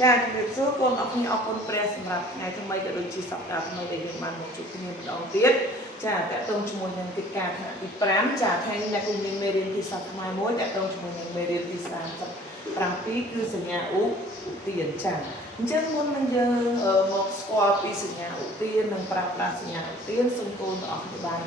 ចាជំរាបសួរកូនអរគុណព្រះសម្រាប់ថ្ងៃថ្មីក៏ដូចជាសប្តាហ៍ថ្មីដែលយើងបានមកជួបគ្នាម្ដងទៀតចាតកតងជាមួយនឹងកិច្ចការថ្នាក់ទី5ចាថ្ងៃនេះអ្នកគ្រូមានមេរៀនភាសាខ្មែរមួយតកតងជាមួយនឹងមេរៀនភាសា37គឺសញ្ញាឧទានចាអញ្ចឹងមុននឹងយើងមកស្គាល់ពីសញ្ញាឧទាននិងប្រើប្រាស់សញ្ញាឧទានសូមកូនទាំងអស់គ្នាបាន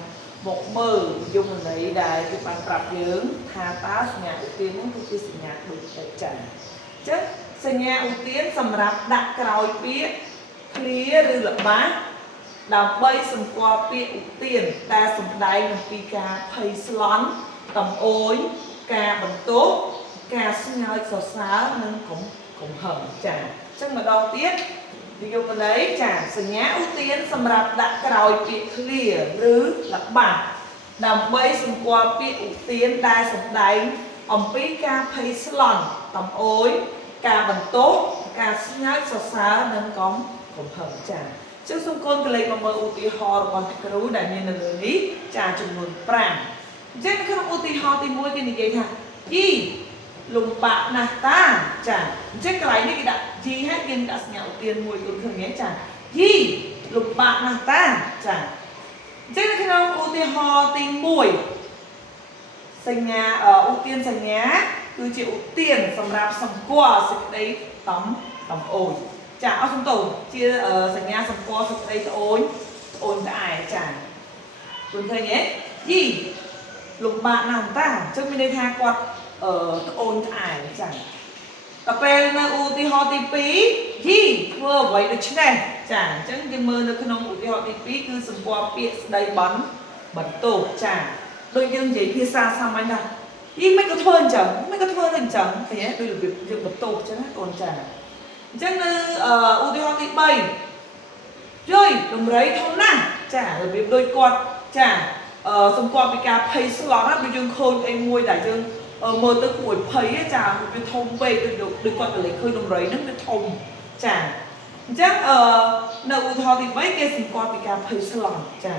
មកមើលយមន័យដែលគេបានប្រាប់យើងថាតើសញ្ញាឧទាននោះគឺជាសញ្ញាដូចតែចាអញ្ចឹងសញ្ញាឧទានសម្រាប់ដាក់ក្រោយពាក្យឃ្លាឬល្បះដើម្បីសម្គាល់ពាក្យឧទានដែលសម្ដែងអំពីការភ័យស្លន់តំអូនការបន្ទោសការស្ងើចសរសើរនិងកំហឹងចាអញ្ចឹងម្ដងទៀតនិយមន័យចាសញ្ញាឧទានសម្រាប់ដាក់ក្រោយពាក្យឃ្លាឬល្បះដើម្បីសម្គាល់ពាក្យឧទានដែលសម្ដែងអំពីការភ័យស្លន់តំអូនការបន្ទោសការស្ងើចសរសើរនិងកំហឹងចា៎ចឹងសូមកូនកលេចមកមើលឧទាហរណ៍របស់គ្រូដែលមាននៅលើនេះចាចំនួន5អញ្ចឹងក្នុងឧទាហរណ៍ទី1គេនិយាយថាយីលំបាកណាស់តាចាអញ្ចឹងកន្លែងនេះគេដាក់យីហើយគេដាក់សញ្ញាឧទានមួយគូឃើញទេចាយីលំបាកណាស់តាចាអញ្ចឹងក្នុងឧទាហរណ៍ទី1សញ្ញាឧទានសញ្ញាគឺជាឧទានសម្រាប់សម្គាល់សេចក្តីតំអូនចាអស់សំទោសជាសញ្ញាសម្គាល់សេចក្តីត្អូញត្អែចាឃើញទេយីលំបាកណាស់តាអញ្ចឹងមានន័យថាគាត់ត្អូញត្អែចាដល់ពេលនៅឧទាហរណ៍ទី2យីធ្វើអ្វីដូចនេះចាអញ្ចឹងយើងមើលនៅក្នុងឧទាហរណ៍ទី2គឺសម្គាល់ពាក្យស្ដីបន្ទោសចាដូចយើងនិយាយភាសាសាមញ្ញថាយីមិនក៏ធ្វើអញ្ចឹងមិនក៏ធ្វើទៅអញ្ចឹងឃើញទេដូចរបៀបយើងបន្ទោសអញ្ចឹងណាកូនចាអញ្ចឹងនៅឧទាហរណ៍ទី3យយដំរីធំណាស់ចារបៀបដូចគាត់ចាសម្គាល់ពីការភ័យស្លន់ណាដូចយើងឃើញអីមួយដែលយើងមើលទៅគួរឲ្យភ័យចាវាធំពេកដូចគាត់កលេចឃើញដំរីហ្នឹងវាធំចាអញ្ចឹងនៅឧទាហរណ៍ទី3គេសម្គាល់ពីការភ័យស្លន់ចា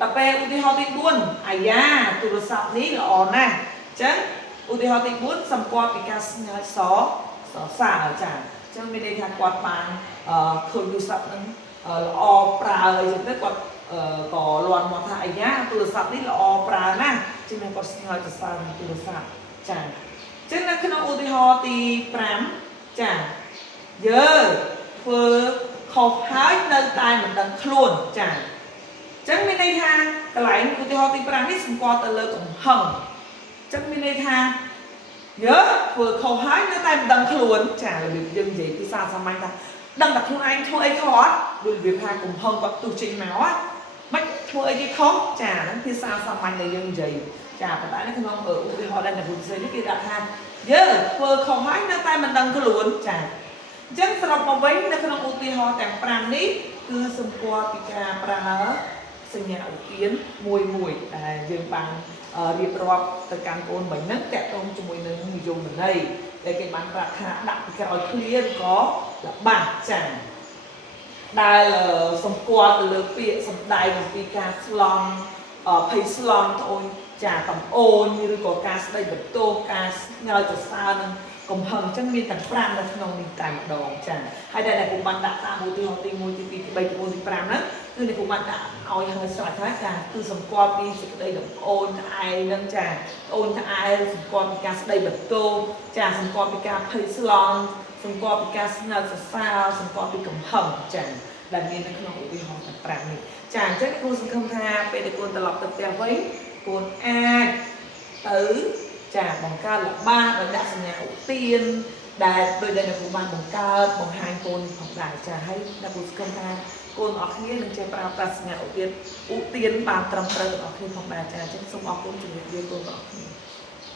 ដល់ពេលឧទាហរណ៍ទី4អាយ៉ាទូរស័ព្ទនេះល្អណាស់អញ្ចឹងឧទាហរណ៍ទី4សម្គាល់ពីការស្ងើចសរសើរចាអញ្ចឹងមានន័យថាគាត់បានឃើញទូរស័ព្ទនឹងល្អប្រើអីចឹងទៅគាត់ក៏លន់មកថាអាយ៉ាទូរស័ព្ទនេះល្អប្រើណាស់ចឹងគាត់ស្ងើចសរសើរនឹងទូរស័ព្ទចាអញ្ចឹងនៅក្នុងឧទាហរណ៍ទី5ចាយើងធ្វើខុសហើយនៅតែមិនដឹងខ្លួនចាអញ្ចឹងមានន័យថាកន្លែងឧទាហរណ៍ទី5នេះសម្គាល់ទៅលើកំហឹងអញ្ចឹងមានន័យថាយើងធ្វើខុសហើយនៅតែមិនដឹងខ្លួនចារបៀបយើងនិយាយភាសាសាមញ្ញថាដឹងតែខ្លួនឯងធ្វើអីខុសអត់ដូចរបៀបថាកំហឹងគាត់ទុះចេញមកមិនធ្វើអីគេខុសចាហ្នឹងភាសាសាមញ្ញដែលយើងនិយាយចាប៉ុន្តែនៅក្នុងឧទាហរណ៍ដែលអ្នកគ្រូផ្សេងនេះគេដាក់ថាយើងធ្វើខុសហើយនៅតែមិនដឹងខ្លួនចាអញ្ចឹងសរុបមកវិញនៅក្នុងឧទាហរណ៍ទាំង5នេះគឺសម្គាល់ពីការប្រើសញ្ញាឧទានមួយដែលយើងបានរៀបរាប់ទៅកាន់កូនមិញហ្នឹងតកតងជាមួយនឹងនិយមន័យដែលគេបានប្រាប់ថាដាក់ពីក្រោយឃ្លាឬក៏ល្បះចាដែលសម្គាល់ទៅលើពាក្យសម្ដែងអំពីការស្លន់ភ័យស្លន់ត្អូញចាតំអូនឬក៏ការស្ដីបន្ទោសការស្ងើចសរសើរនិងកំហឹងអញ្ចឹងមានទាំង5នៅក្នុងនេះតែម្ដងចាហើយដែលខ្ញុំបានដាក់តាមឧទាហរណ៍ទី1ទី2ទី3ទី4ទី5ហ្នឹងគឺខ្ញុំបានដាក់ឲ្យហើយស្រេចហើយចាគឺសម្គាល់ពីសេចក្តីតំអូនត្អែហ្នឹងចាត្អូនត្អែសម្គាល់ពីការស្ដីបន្ទោសចាសម្គាល់ពីការភ័យស្លន់សម្គាល់ពីការស្ងើចសរសើរសម្គាល់ពីកំហឹងចាដែលមាននៅក្នុងឧទាហរណ៍ទាំង5នេះចាអញ្ចឹងគ្រូសង្ឃឹមថាពេលដែលកូនត្រឡប់ទៅផ្ទះវិញកូនអាចទៅចាបង្កើតល្បះដោយដាក់សញ្ញាឧទានដែលដោយដែលអ្នកគ្រូបានបង្កើតបង្ហាញកូនផងដែរចាហើយអ្នកគ្រូសង្ឃឹមថាកូនអរគ្នានឹងចេះប្រើប្រាស់សញ្ញាឧទានបានត្រឹមត្រូវទាំងអស់គ្នាផងដែរចាអញ្ចឹងសូមអរគុណជំរាបលាកូនអរគ្នា